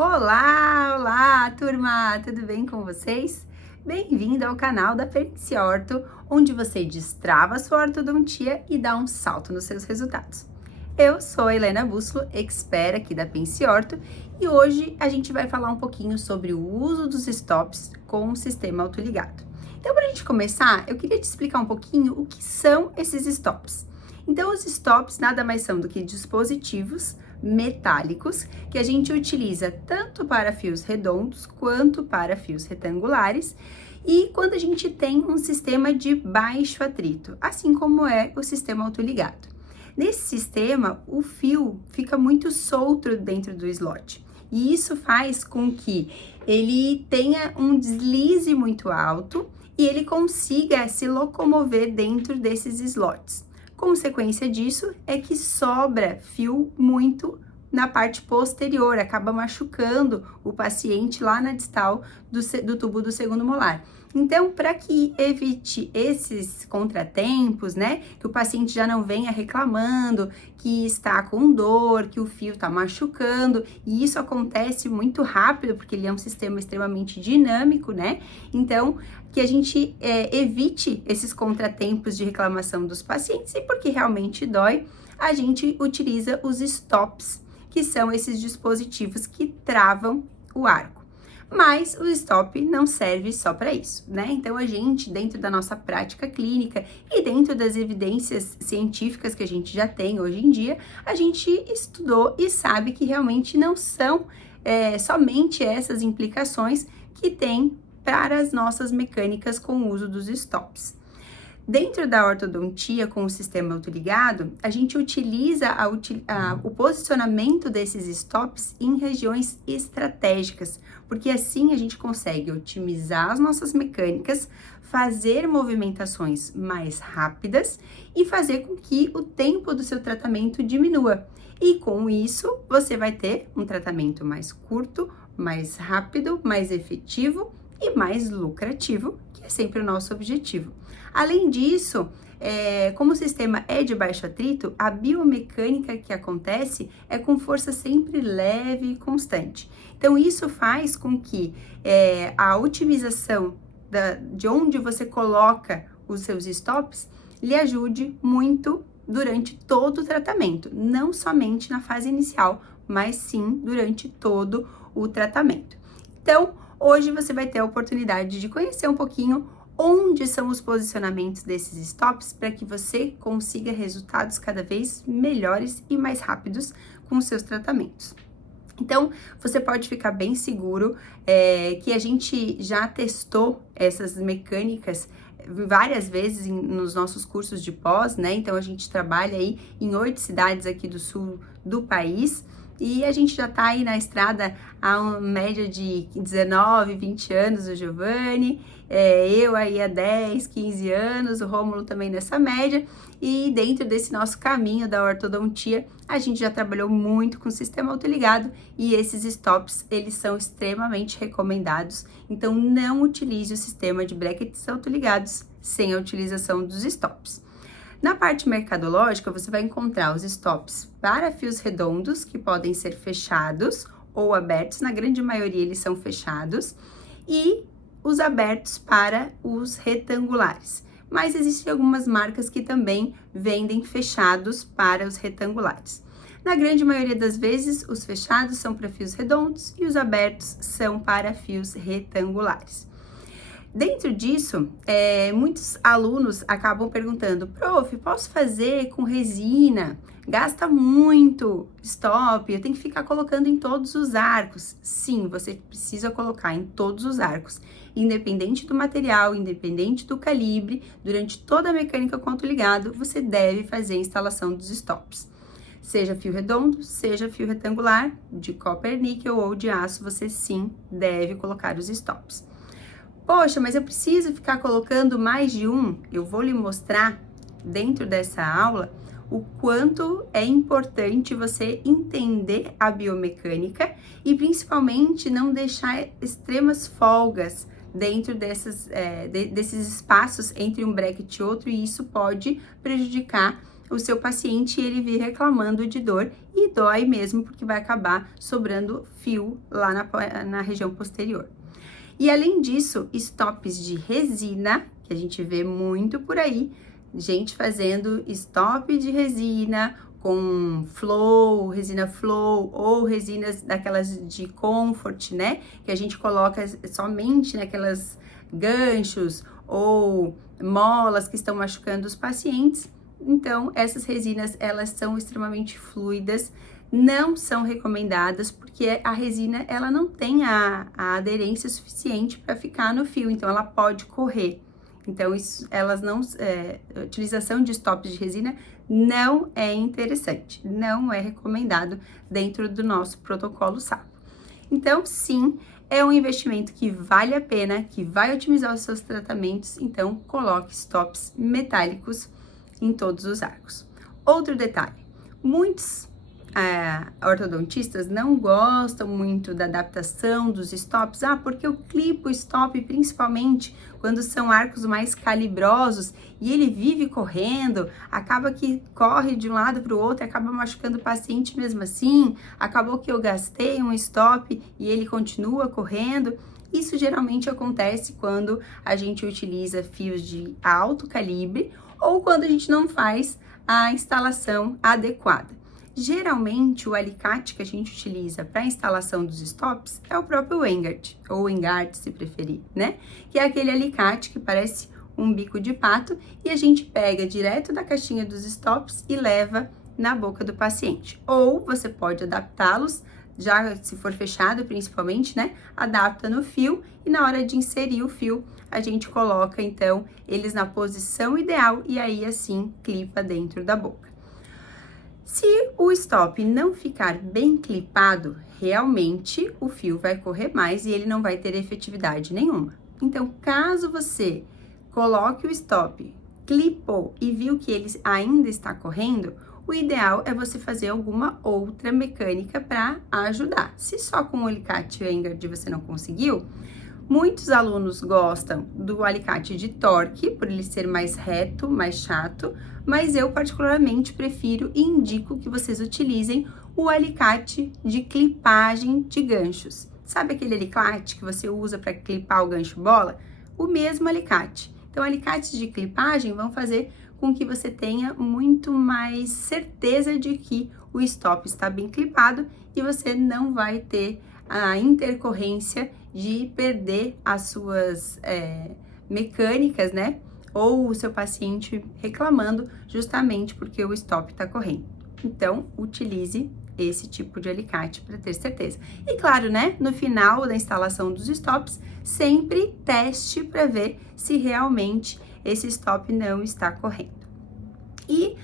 Olá, olá, turma! Tudo bem com vocês? Bem-vindo ao canal da Pernice Orto, onde você destrava sua ortodontia e dá um salto nos seus resultados. Eu sou a Helena Bússolo, expert aqui da Pernice Orto, e hoje a gente vai falar um pouquinho sobre o uso dos stops com o sistema autoligado. Então, para a gente começar, eu queria te explicar um pouquinho o que são esses stops. Então, os stops nada mais são do que dispositivos metálicos que a gente utiliza tanto para fios redondos quanto para fios retangulares e quando a gente tem um sistema de baixo atrito, assim como é o sistema autoligado. Nesse sistema, o fio fica muito solto dentro do slot e isso faz com que ele tenha um deslize muito alto e ele consiga se locomover dentro desses slots. Consequência disso é que sobra fio muito na parte posterior, acaba machucando o paciente lá na distal do tubo do segundo molar. Então, para que evite esses contratempos, né, que o paciente já não venha reclamando que está com dor, que o fio está machucando, e isso acontece muito rápido, porque ele é um sistema extremamente dinâmico, né? Então, que a gente evite esses contratempos de reclamação dos pacientes, e porque realmente dói, a gente utiliza os stops, que são esses dispositivos que travam o arco. Mas o stop não serve só para isso, né? Então, a gente, dentro da nossa prática clínica e dentro das evidências científicas que a gente já tem hoje em dia, a gente estudou e sabe que realmente não são somente essas implicações que tem para as nossas mecânicas com o uso dos stops. Dentro da ortodontia, com o sistema autoligado, a gente utiliza o posicionamento desses stops em regiões estratégicas, porque assim a gente consegue otimizar as nossas mecânicas, fazer movimentações mais rápidas e fazer com que o tempo do seu tratamento diminua. E com isso, você vai ter um tratamento mais curto, mais rápido, mais efetivo e mais lucrativo, que é sempre o nosso objetivo. Além disso, como o sistema é de baixo atrito, a biomecânica que acontece é com força sempre leve e constante. Então, isso faz com que a otimização de onde você coloca os seus stops lhe ajude muito durante todo o tratamento, não somente na fase inicial, mas sim durante todo o tratamento. Então, hoje você vai ter a oportunidade de conhecer um pouquinho onde são os posicionamentos desses stops para que você consiga resultados cada vez melhores e mais rápidos com os seus tratamentos. Então, você pode ficar bem seguro que a gente já testou essas mecânicas várias vezes nos nossos cursos de pós, né? Então, a gente trabalha aí em 8 cidades aqui do sul do país, e a gente já tá aí na estrada há uma média de 19, 20 anos, o Giovanni, eu aí há 10, 15 anos, o Rômulo também nessa média, e dentro desse nosso caminho da ortodontia, a gente já trabalhou muito com o sistema autoligado, e esses stops, eles são extremamente recomendados, então não utilize o sistema de brackets autoligados sem a utilização dos stops. Na parte mercadológica, você vai encontrar os stops para fios redondos, que podem ser fechados ou abertos, na grande maioria eles são fechados, e os abertos para os retangulares. Mas existem algumas marcas que também vendem fechados para os retangulares. Na grande maioria das vezes, os fechados são para fios redondos e os abertos são para fios retangulares. Dentro disso, muitos alunos acabam perguntando: prof, posso fazer com resina? Gasta muito stop, eu tenho que ficar colocando em todos os arcos. Sim, você precisa colocar em todos os arcos, independente do material, independente do calibre, durante toda a mecânica com autoligado, você deve fazer a instalação dos stops. Seja fio redondo, seja fio retangular, de copper níquel ou de aço, você sim deve colocar os stops. Poxa, mas eu preciso ficar colocando mais de um? Eu vou lhe mostrar dentro dessa aula o quanto é importante você entender a biomecânica e principalmente não deixar extremas folgas dentro desses espaços entre um bracket e outro, e isso pode prejudicar o seu paciente ele vir reclamando de dor, e dói mesmo, porque vai acabar sobrando fio lá na região posterior. E além disso, stops de resina, que a gente vê muito por aí, gente fazendo stop de resina com flow, resina flow, ou resinas daquelas de comfort, né? Que a gente coloca somente naquelas ganchos ou molas que estão machucando os pacientes. Então, essas resinas, elas são extremamente fluidas, não são recomendadas, porque a resina, ela não tem a aderência suficiente para ficar no fio, então ela pode correr. Então, a utilização de stops de resina não é interessante, não é recomendado dentro do nosso protocolo SAPO. Então, sim, é um investimento que vale a pena, que vai otimizar os seus tratamentos, então coloque stops metálicos em todos os arcos. Outro detalhe, muitos ortodontistas não gostam muito da adaptação dos stops, porque eu clipo o stop principalmente quando são arcos mais calibrosos e ele vive correndo, acaba que corre de um lado para o outro, acaba machucando o paciente mesmo assim, acabou que eu gastei um stop e ele continua correndo. Isso geralmente acontece quando a gente utiliza fios de alto calibre ou quando a gente não faz a instalação adequada. Geralmente, o alicate que a gente utiliza para a instalação dos stops é o próprio Wengart, ou Wengart se preferir, né? Que é aquele alicate que parece um bico de pato e a gente pega direto da caixinha dos stops e leva na boca do paciente. Ou você pode adaptá-los, já se for fechado principalmente, né? Adapta no fio e na hora de inserir o fio, a gente coloca então eles na posição ideal e aí assim clipa dentro da boca. Se o stop não ficar bem clipado, realmente o fio vai correr mais e ele não vai ter efetividade nenhuma. Então, caso você coloque o stop, clipou e viu que ele ainda está correndo, o ideal é você fazer alguma outra mecânica para ajudar. Se só com o alicate Wengart você não conseguiu, muitos alunos gostam do alicate de torque, por ele ser mais reto, mais chato, mas eu particularmente prefiro e indico que vocês utilizem o alicate de clipagem de ganchos. Sabe aquele alicate que você usa para clipar o gancho bola? O mesmo alicate. Então, alicates de clipagem vão fazer com que você tenha muito mais certeza de que o stop está bem clipado e você não vai ter a intercorrência de perder as suas mecânicas, né? Ou o seu paciente reclamando justamente porque o stop está correndo. Então, utilize esse tipo de alicate para ter certeza. E claro, né? No final da instalação dos stops, sempre teste para ver se realmente esse stop não está correndo. E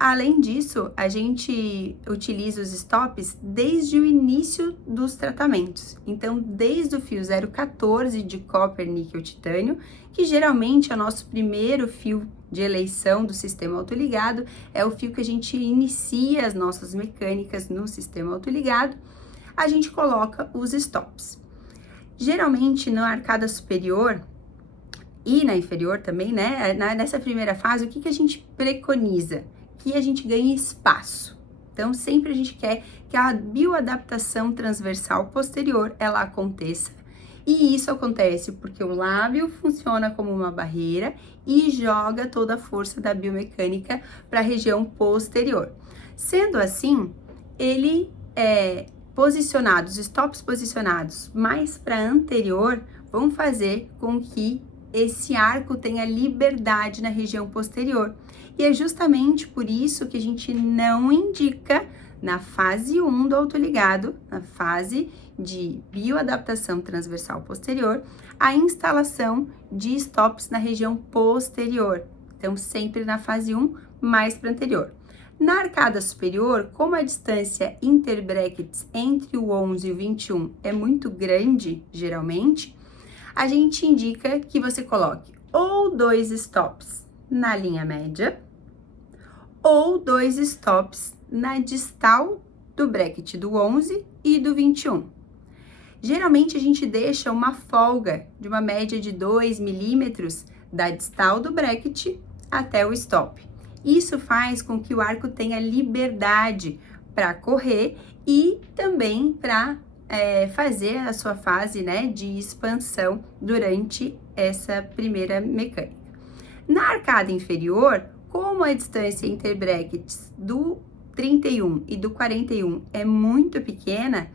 além disso, a gente utiliza os stops desde o início dos tratamentos. Então, desde o fio 014 de copper, níquel, titânio, que geralmente é o nosso primeiro fio de eleição do sistema autoligado, é o fio que a gente inicia as nossas mecânicas no sistema autoligado, a gente coloca os stops. Geralmente, na arcada superior e na inferior também, né? Nessa primeira fase, o que a gente preconiza? Que a gente ganhe espaço. Então, sempre a gente quer que a bioadaptação transversal posterior, ela aconteça. E isso acontece porque o lábio funciona como uma barreira e joga toda a força da biomecânica para a região posterior. Sendo assim, ele os stops posicionados mais para anterior vão fazer com que esse arco tenha liberdade na região posterior. E é justamente por isso que a gente não indica na fase 1 do autoligado, na fase de bioadaptação transversal posterior, a instalação de stops na região posterior. Então, sempre na fase 1, mais para anterior. Na arcada superior, como a distância interbrackets entre o 11 e o 21 é muito grande, geralmente, a gente indica que você coloque ou 2 stops na linha média ou 2 stops na distal do bracket do 11 e do 21. Geralmente, a gente deixa uma folga de uma média de 2 milímetros da distal do bracket até o stop. Isso faz com que o arco tenha liberdade para correr e também para fazer a sua fase, né, de expansão durante essa primeira mecânica. Na arcada inferior, como a distância entre brackets do 31 e do 41 é muito pequena,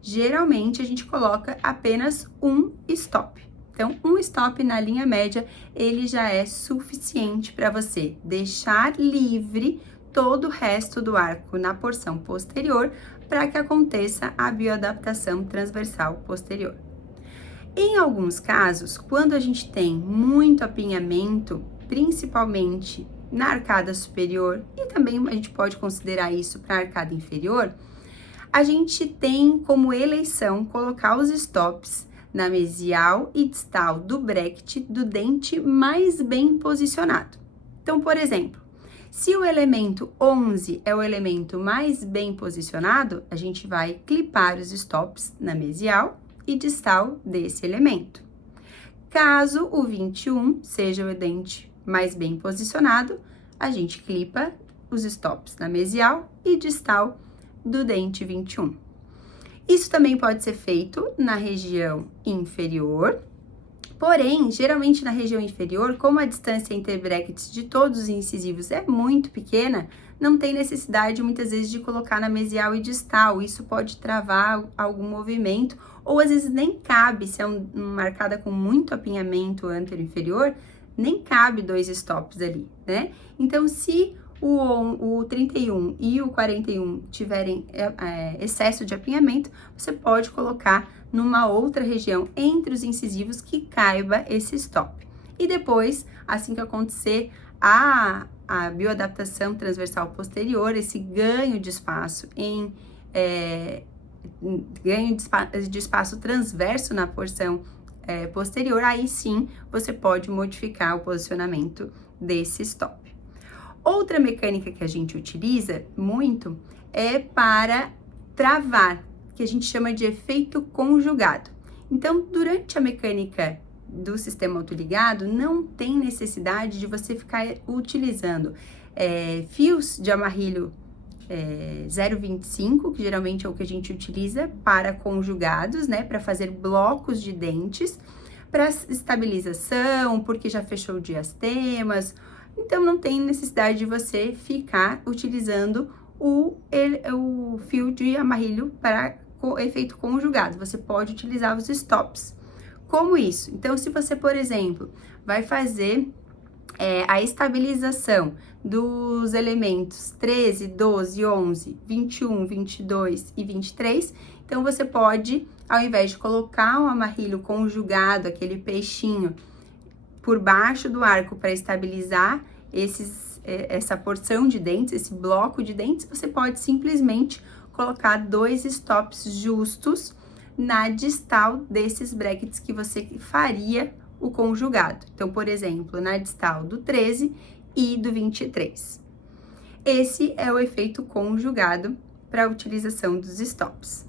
geralmente a gente coloca apenas um stop. Então, um stop na linha média, ele já é suficiente para você deixar livre todo o resto do arco na porção posterior para que aconteça a bioadaptação transversal posterior. Em alguns casos, quando a gente tem muito apinhamento, principalmente na arcada superior, e também a gente pode considerar isso para a arcada inferior, a gente tem como eleição colocar os stops na mesial e distal do bracket do dente mais bem posicionado. Então, por exemplo, se o elemento 11 é o elemento mais bem posicionado, a gente vai clipar os stops na mesial e distal desse elemento. Caso o 21 seja o dente mais bem posicionado, a gente clipa os stops na mesial e distal do dente 21. Isso também pode ser feito na região inferior, porém, geralmente na região inferior, como a distância entre brackets de todos os incisivos é muito pequena, não tem necessidade muitas vezes de colocar na mesial e distal. Isso pode travar algum movimento, ou às vezes nem cabe, se é uma arcada com muito apinhamento anterior-inferior, nem cabe 2 stops ali, né? Então, se o 31 e o 41 tiverem excesso de apinhamento, você pode colocar numa outra região entre os incisivos que caiba esse stop. E depois, assim que acontecer a bioadaptação transversal posterior, esse ganho de espaço ganho de espaço transverso na porção posterior, aí sim você pode modificar o posicionamento desse stop. Outra mecânica que a gente utiliza muito é para travar, que a gente chama de efeito conjugado. Então, durante a mecânica do sistema autoligado, não tem necessidade de você ficar utilizando fios de amarrilho 0,25, que geralmente é o que a gente utiliza para conjugados, né, para fazer blocos de dentes, para estabilização, porque já fechou diastemas. Então, não tem necessidade de você ficar utilizando o fio de amarrilho para efeito conjugado. Você pode utilizar os stops. Como isso? Então, se você, por exemplo, vai fazer a estabilização dos elementos 13, 12, 11, 21, 22 e 23, então você pode, ao invés de colocar um amarrilho conjugado, aquele peixinho, por baixo do arco para estabilizar essa porção de dentes, esse bloco de dentes, você pode simplesmente colocar 2 stops justos na distal desses brackets que você faria o conjugado. Então, por exemplo, na distal do 13 e do 23. Esse é o efeito conjugado para a utilização dos stops.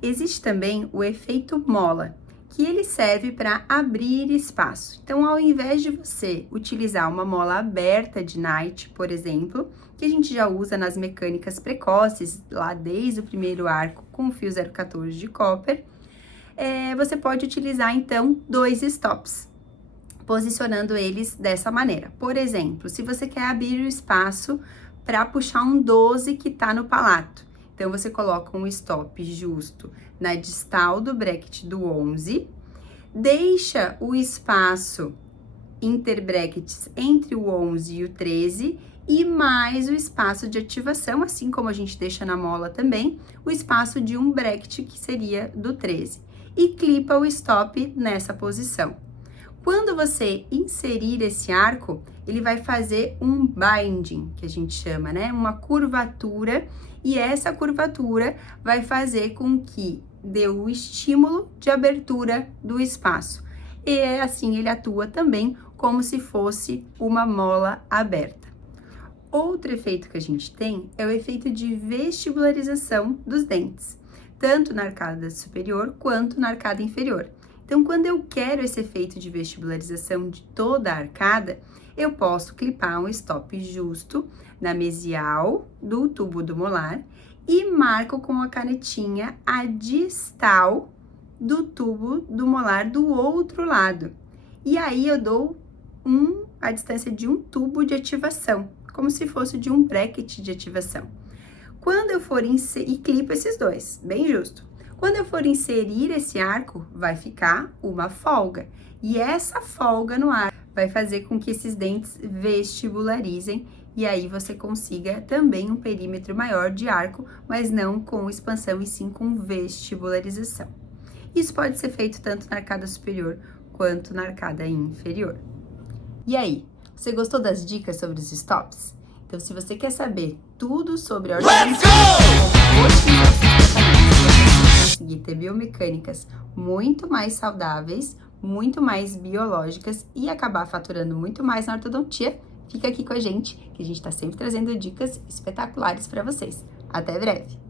Existe também o efeito mola, que ele serve para abrir espaço. Então, ao invés de você utilizar uma mola aberta de Knight, por exemplo, que a gente já usa nas mecânicas precoces, lá desde o primeiro arco com o fio 014 de copper, você pode utilizar, então, 2 stops, posicionando eles dessa maneira. Por exemplo, se você quer abrir o espaço para puxar um 12 que está no palato, então, você coloca um stop justo na distal do bracket do 11, deixa o espaço interbrackets entre o 11 e o 13 e mais o espaço de ativação, assim como a gente deixa na mola também, o espaço de um bracket que seria do 13. E clipa o stop nessa posição. Quando você inserir esse arco, ele vai fazer um binding, que a gente chama, né? Uma curvatura, e essa curvatura vai fazer com que dê o estímulo de abertura do espaço. E assim ele atua também como se fosse uma mola aberta. Outro efeito que a gente tem é o efeito de vestibularização dos dentes, tanto na arcada superior quanto na arcada inferior. Então, quando eu quero esse efeito de vestibularização de toda a arcada, eu posso clipar um stop justo na mesial do tubo do molar e marco com a canetinha a distal do tubo do molar do outro lado. E aí eu dou a distância de um tubo de ativação, como se fosse de um bracket de ativação. Quando eu for inserir, e clipo esses dois, bem justo. Quando eu for inserir esse arco, vai ficar uma folga. E essa folga no arco vai fazer com que esses dentes vestibularizem e aí você consiga também um perímetro maior de arco, mas não com expansão e sim com vestibularização. Isso pode ser feito tanto na arcada superior quanto na arcada inferior. E aí, você gostou das dicas sobre os stops? Então, se você quer saber tudo sobre a ortodontia, conseguir ter biomecânicas muito mais saudáveis, muito mais biológicas e acabar faturando muito mais na ortodontia, fica aqui com a gente, que a gente está sempre trazendo dicas espetaculares para vocês. Até breve!